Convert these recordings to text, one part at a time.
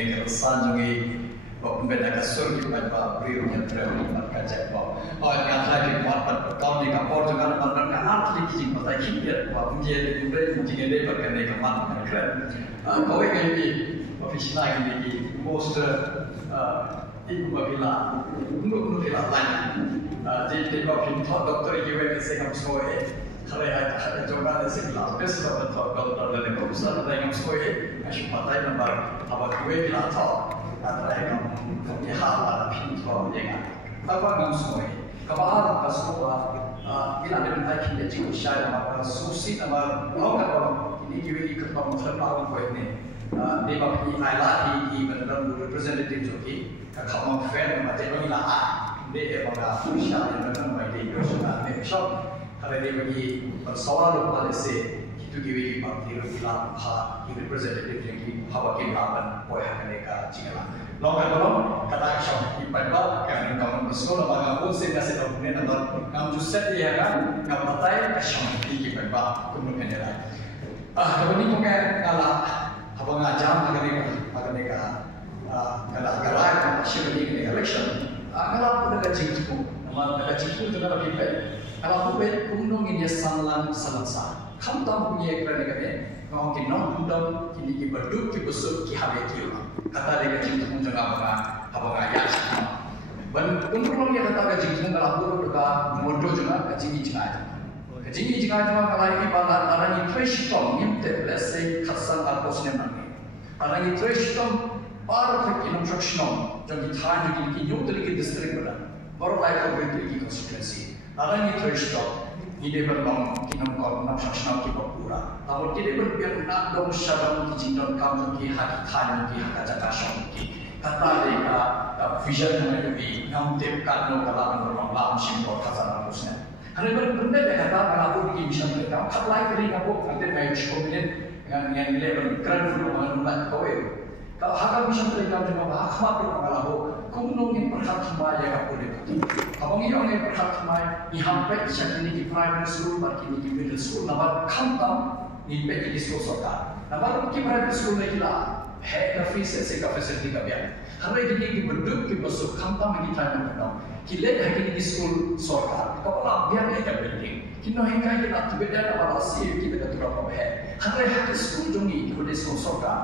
ini kesan juga benda kasur kita beri punya terus berkaca bahwa yang lagi buat tahun di kapor juga orang kan atlet di kota kita bahwa menjadi menjadi dia berkenai keman keren. Kau ini official lagi most ibu babila untuk lain. Jadi kalau kita dokter juga bisa kamu kalau ada coba ada sekilas besar kalau ada perusahaan ada yang sesuai masih pakai nomor apa gue bilang tahu ada yang punya hal ada pintu yang apa yang sesuai kalau ada semua bila ada yang kita juga share apa susi nama kalau ini juga ikut pemerintahan gue ini dia bagi highlight di benar-benar representative juga kalau mau fair macam ini lah dia pada share yang benar-benar di personal membership kalau dia bagi persoalan policy itu giwi parti rupiah ha representative yang hawa kebapan boleh mereka cingala. Lalu kata syam ibadah yang kamu sekolah bagaimana pun saya kasih tahu ni nama kamu justru dia kan kamu patai syam di ibadah kemudian dia. Kalau ni kau kalau apa ngajam agar mereka kalau gerak macam ni election kalau pun ada cikgu nama ada cikgu itu nama kita. Kalau aku kumdong ini sangat sah. Kamu tahu punya kerana kami, kalau kita kumdong kini kita berduk kita besuk kita habis kiu. Kata dia kecil tu pun jangan apa ya sih. Dan kumdong dia kata kecil tu kalau aku berkata modal juga kecil juga. Kecil juga kalau ini pada orang ini fresh tom, ini let's say kasan atau senemang. Orang ini fresh tom, perfect instruction. Jadi thang jadi kita nyuruh kita district berada. Baru life over itu constituency. Orang ini terus ini berlong kinam kau nak saksana kita pura. Tapi tidak berbiar nak dong syabang kijindon kamu ki hati kain ki hakaja kasong ki. Kata mereka vision mereka ni nam tep kan no kalam berlong lam simbol kasar harusnya. Hari berbenda dia kata kalau aku bikin vision mereka, kaplai kering aku nanti main sekolah yang level keren dulu mengenai kau itu. Kalau hakam vision mereka cuma bahasa kalau kumnong yang perhatian yang aku deputi. Abang ini orang yang perhatian yang hampir sejak ini di primary school, bagi ini di middle school, nama kantam ni bagi di sekolah sekolah. Nama di primary school lagi lah, head office sega facility kabian. Hari ini di berduk di masuk kantam ini tanya menang. Kita lagi di sekolah sekolah. Kalau biar mereka building, kita hingga kita tu beda nama rasio kita ketua apa head. Hari sekolah jongi di sekolah sekolah.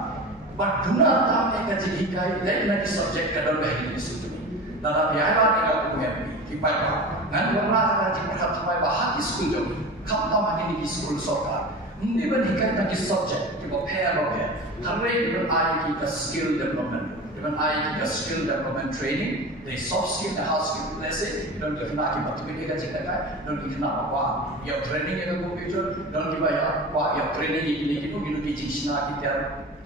Baduna tam mereka jadi hingga lagi subjek kadang lagi di situ. Dalam biaya mereka punya kipai bah. Ngan warna akan diperhatikan bahas di sekolah jauh. Kamu tahu lagi di sekolah sekolah. Ini berhikai lagi subjek kita pair pair. Hari ini ada kita skill development. Dengan ada kita skill development training. Dari soft skill dan hard skill. Let's say dan kita nak kita tu kita cakap kan. Dan kita nak apa? Ya training yang komputer. Dan kita ya apa? Ya training ini kita mungkin kita cina kita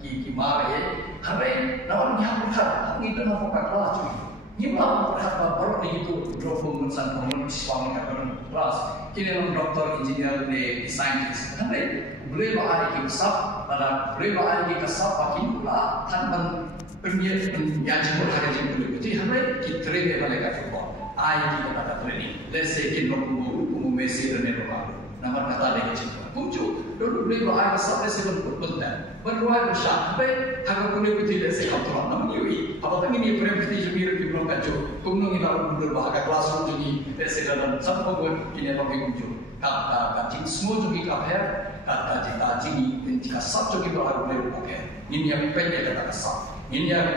ki mare. Hari nawan yang berkat. Kita nak fokus kelas cuma. Nyimpan perhatian baru ni itu drop pengursan pengurus Islam yang keras. Kini orang doktor, engineer, ni scientist. Nanti boleh bahaya kita sab, pada boleh bahaya kita sab. Pakai pula tanpa penyiar yang jemput hari jemput. Jadi nanti kita training mereka football. Kita kata training. Let's say kita umum Messi dan Ronaldo. Nama kata dia jemput. Muncul dulu boleh bahaya sab. Let's say berbentuk. Berluar bersah. Baik, kalau boleh betul let's say kontrol. Namun yui. Apa tu ini berarti jumir di belum kacau. Kumnong ini dalam mundur bahagia kelas jadi desa dalam sampai buat kini apa yang muncul. Kata semua juga kapher, kata cita cini dan jika sab juga berlaku boleh pakai. Ini yang pendek kata kesam. Ini yang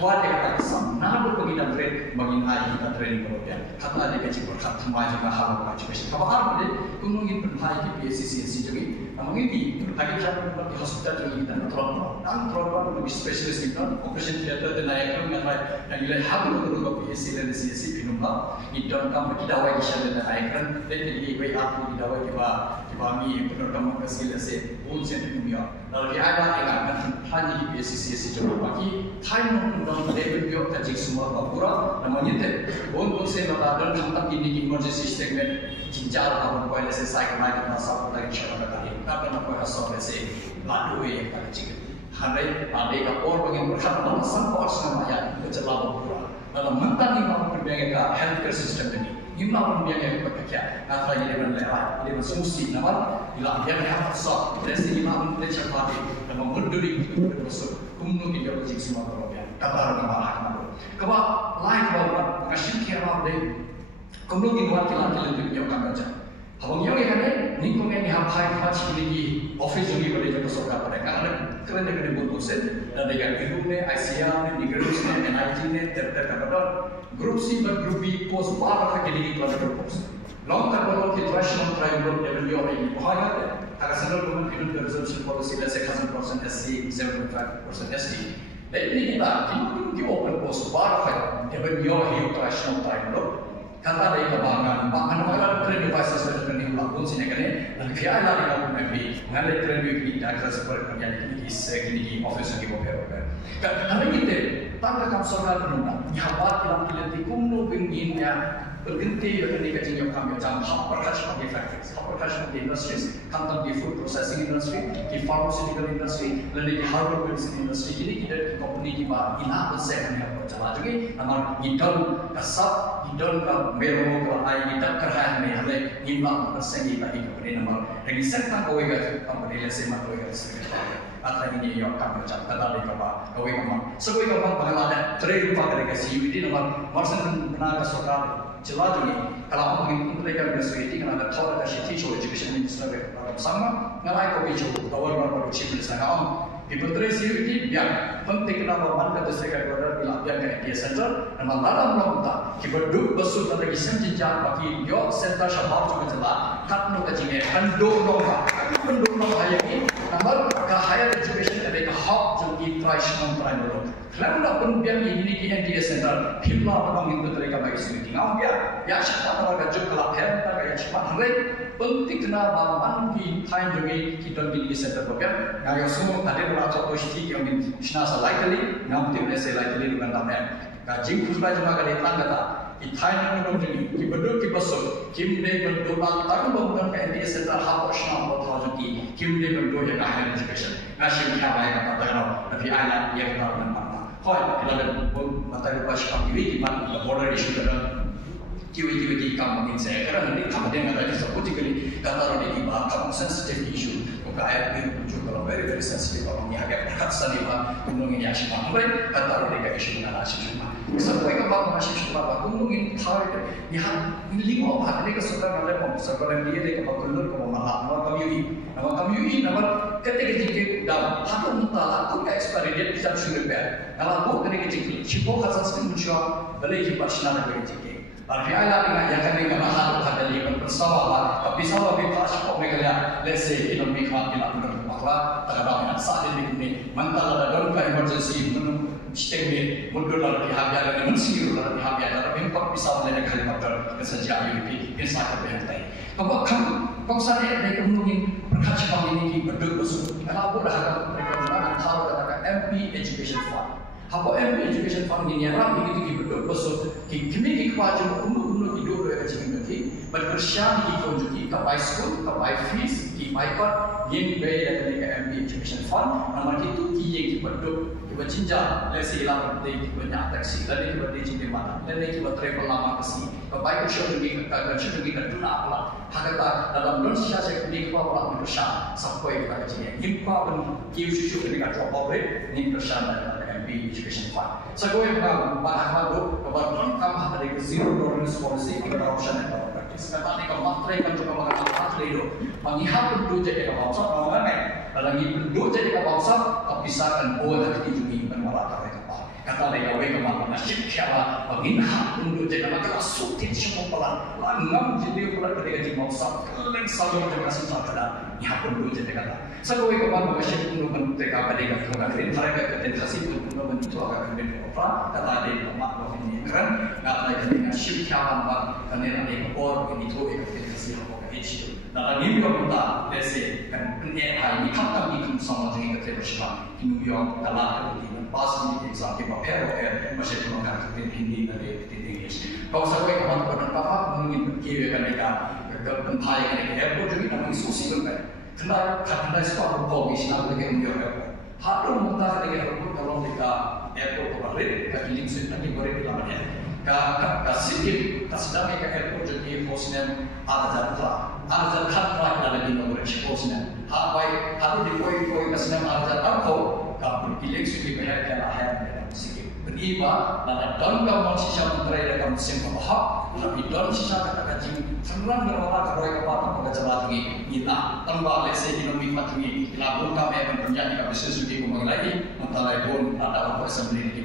tua dia kata kesam. Namun penginap trade bagi ayah kita training kemudian. Kata dia kecil berkat semua juga hal macam macam. Apa hal ni? Kumnong ini berhai di PSCC juga. Namun ini lagi kita di hospital juga kita terlalu. Dan terlalu lebih spesialis kita. Operation theater dan ayah kami yang nilai hal untuk PSC dan CSC pinumlah. Itu kami kita awal kisah dan ayah kan. Dan jadi bayi aku kita awal kita kami penerima kasih lesson. Unsur dunia. Lalu dia ada yang hanya di PSC juga bagi time untuk level bio tajik semua kapura. Namanya tu. Unsur dan tentang ini emergency statement. Jinjal kamu boleh selesai kemarin masa kita insyaAllah tadi. Tapi nak boleh asal lesson. Lalu yang tak kecil. Hari ada kapur bagi berkat nama sampai semuanya berjalan kapura. Dalam mentang ini kamu berbiaya healthcare system ini. Imam membiayai bekerja, antara ini dengan lewat, ini berfungsi, nampak, bila dia melihat asal, dari imam dari siapa dia, dan memberdiri untuk bermasuk, kumno tidak berjik semua berobak. kata orang malah kamu. Kau lain kau mengasih kira deh. Kau belum dibuat kilat itu nyokap aja. Abang yang ini, ni kau ni hampai macam ini office yang boleh jadi peserta pada kerana keren dengan ibu dosen dan dengan ibu ni ICR ni, Nigerus ni, NIT ni, terkadang grup C dan grup B post baru kerja di kelas post. Long term kita rasional triangle level yang ini, bahaya. Agar senang pun kita resolution policy dan 100% SC, 75% ST. Dan ini kita open post baru kerja level yang rasional triangle. Kata dari kebanggaan, mana trend devices seperti ini pun sini kan? Dan kita ada di dalam MB, mana trend ini ada seperti yang ini office yang kita pakai. Karena kita tanda kapsul penumpang, nyawa dalam kita kumno benginnya berganti dengan kajian yang kami jam perkasa sebagai factories, perkasa sebagai industries, kantor di food processing industry, di pharmaceutical industry, dan di hardware medicine industry. Jadi kita company kita ina besar yang berjalan juga. Namun kita kasat, kita mero ke ai kita kerana ni ada 5% kita di company namun dari sektor kau yang company lesser kau yang sedikit. Atau ini yang kami cakap kata di kapal, kau yang mana? Sebagai kapal bagaimana trade lupa dari CUD namun marsen benar kesukaan. Jelas juga kalau orang mereka bersesuai dengan ada tahu ada teacher education minister bersama ngalai kopi cukup tawar baru chief minister di Putri CUD biar penting kenapa mana kata saya kata bila biar ke dia center dan dalam lomba kita duduk besul pada kisah jenjang bagi yo center syabab juga jelas kat nu kecilnya handuk lomba ini nomor ke higher education ada ke hub jadi traditional triangle. Kalau pun biar ini di NDA center, pimla orang itu mereka bagi sendiri. Ngam biar, ya siapa orang kerja kalau heran tak kayak cepat hari. Penting kena bangun di time juga kita di center program. Ngam semua ada orang contoh sih yang di sana selai kali, ngam tim lesai selai kali dengan tamen. Kajing khususnya cuma kali tang kata. Di time yang ini, kita berdua kita besok, kita berdua tak bangun ke NDA center hub optional buat hal ini. Kita berdua yang higher education. Nasi kita baik kata tak tapi anak yang tak nampak. Hoi, kita pun mata lupa sekarang ini di mana border issue kerana kiwi kamu ini saya kerana nanti kamu dia ada disebut kali kata orang ini bahkan sensitive issue, maka ayat ini muncul kalau very sensitive orang ni agak perkasa ni pak gunung ini asyik baik kata orang ini isu dengan asyik cuma. Sampai ke bawah asyik cuma gunung ini tarik lihat ini lima apa ini kesukaan ada pun sekarang dia ke bawah gunung ke bawah nama kami nama ketika dalam hatu muta aku ke eksperimen bisa sudah ber. Kalau aku kena kecil, cipo khasat sendiri muncul boleh kita sinar boleh kecil. Tapi ayat ini yang kami kenal ada lihat bersama, tapi sama kita cipo mereka let's say kita mikmat kita benar bahwa terhadap saat ini mantal ada dalam emergency menurut sistem ini mundur lalu dihabiskan dan mensir lalu dihabiskan tapi empat bisa menjadi helikopter kesajian UP insya Allah. Kalau bangsa ini mereka mungkin berkaca ini berdua besar. Kalau boleh ada mereka menggunakan tahu katakan MP Education Fund. Apa MP Education Fund ini yang ramai itu berdua besar. Kini kewajiban untuk hidup mereka jangan berhenti. Berkerjaan di konjungi kapai school, kapai fees, kapai kot yang bayar dari MP Education Fund. Nama itu yang berdua bercinta. Lesi hilang dari banyak taksi, dari berarti cinta mana, dari kita travel lama ke sini. Kapai kerja lagi ke dunia apa? Hakata dalam Indonesia saya ini kita pernah berusaha sampai kita kecilnya. Kita pun kiu susu dengan job operate ini berusaha dari MP Education Fund. Saya pernah bahas kebetulan kami dari zero tolerance policy kita berusaha dengan praktis. Kata ni kalau materi kan juga mengenal itu. Mengihat penduduk jadi kebangsa, mana? Dalam penduduk jadi kebangsa, kepisahkan boleh dijungi bermalah kapal. Kata dia awak kemana nasib siapa mengingat penduduk jadi masalah sulit semua pelan. Langam jadi pelan ketika di bangsa keleng selalu terkasih sakada. Nihat penduduk jadi kata. Saya kemana nasib penduduk mereka pada kata ini mereka ketensi penduduk itu akan berapa. Kata dia mak ini kan. Kata dia nasib siapa bang kerana dia orang ini tu ketensi apa itu. Dalam New York kita, let's say, kan AI ini kan kami sama dengan ketensian di New York, dalam pas ini saat kita prepare masih menggunakan Hindi dari English. Kalau saya kemarin apa mungkin kira mereka kepentai mereka airport juga namanya sosial kan. Karena sekolah komisi nak mereka New York airport. Harus mengetahui mereka airport kalau mereka airport kemarin kaki link sudah diberi pelajaran. Kasih sedang mereka airport jadi hostnya ada katra dalam inaugurasi hostnya. Harus dipoi kasih nama ada kau. Kalau pilih sudah berhenti lah yang dalam sikit. iba na don ka mo sisa menteri da kam sim ka bahap tapi don sisa ka ka jing senang berwala ka roi ka pa ka jala tingi ina tamba le se di mi matingi ila bun ka me penjani ka bisnes di ko lagi mentara pun ada apa assembly di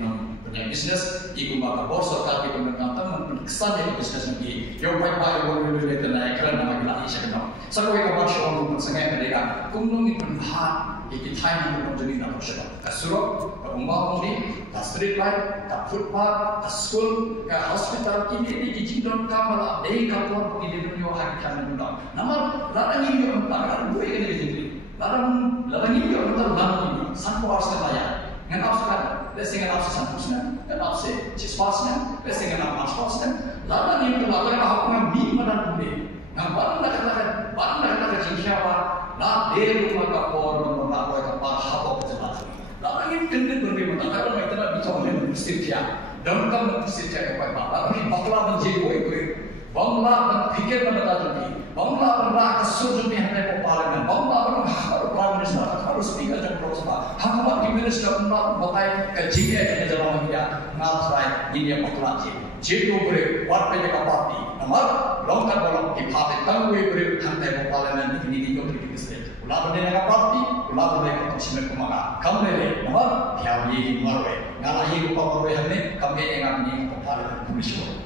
punya bisnes iku ba ka borsor ka ki pemerintah teman kesan di bisnes ni yo pai pai wo le le tenai kerana ma gila isa ka sa ko ka ba sho on sengai mereka kumnung ni penha iki time ni jadi na borsor ka suro ka umba ni ka street light ka footpath ka school ka hospital kini di jindon ka mala dei ka por ki de dunyo ha ka na namar rada ni yo ta ka gue ke de jindri rada ni yo ta na ni sanko arsa laya ngan afskan lesing ngan afsa sankusna ngan afse chispasna lesing ngan afsna rada ni yo la ka ha mi madan bude ngan banda ka jinsiawa na de rumah ka por na ko ka pa ha ko jala rada ni kendin berbe mata ka mai tana bicara ni istirja dan kan istirja ka pa tapi bakla menjadi gue bangla dan pikir pada tadi bangla berlah kesusun yang ada parlemen bangla berlah prime minister harus speaker dan prosper hamba di minister bangla bagai kajian yang dalam dia ngatrai ini yang bakla jadi gue warga yang parti nomor longkar bolong di parti tangwe gue kantai parlemen ini di kota di state ulah berdaya parti ulah berdaya konsumen kumaga kamele nomor dia ini marwe ngalahi rupa marwe hane kami yang ini parlemen komisi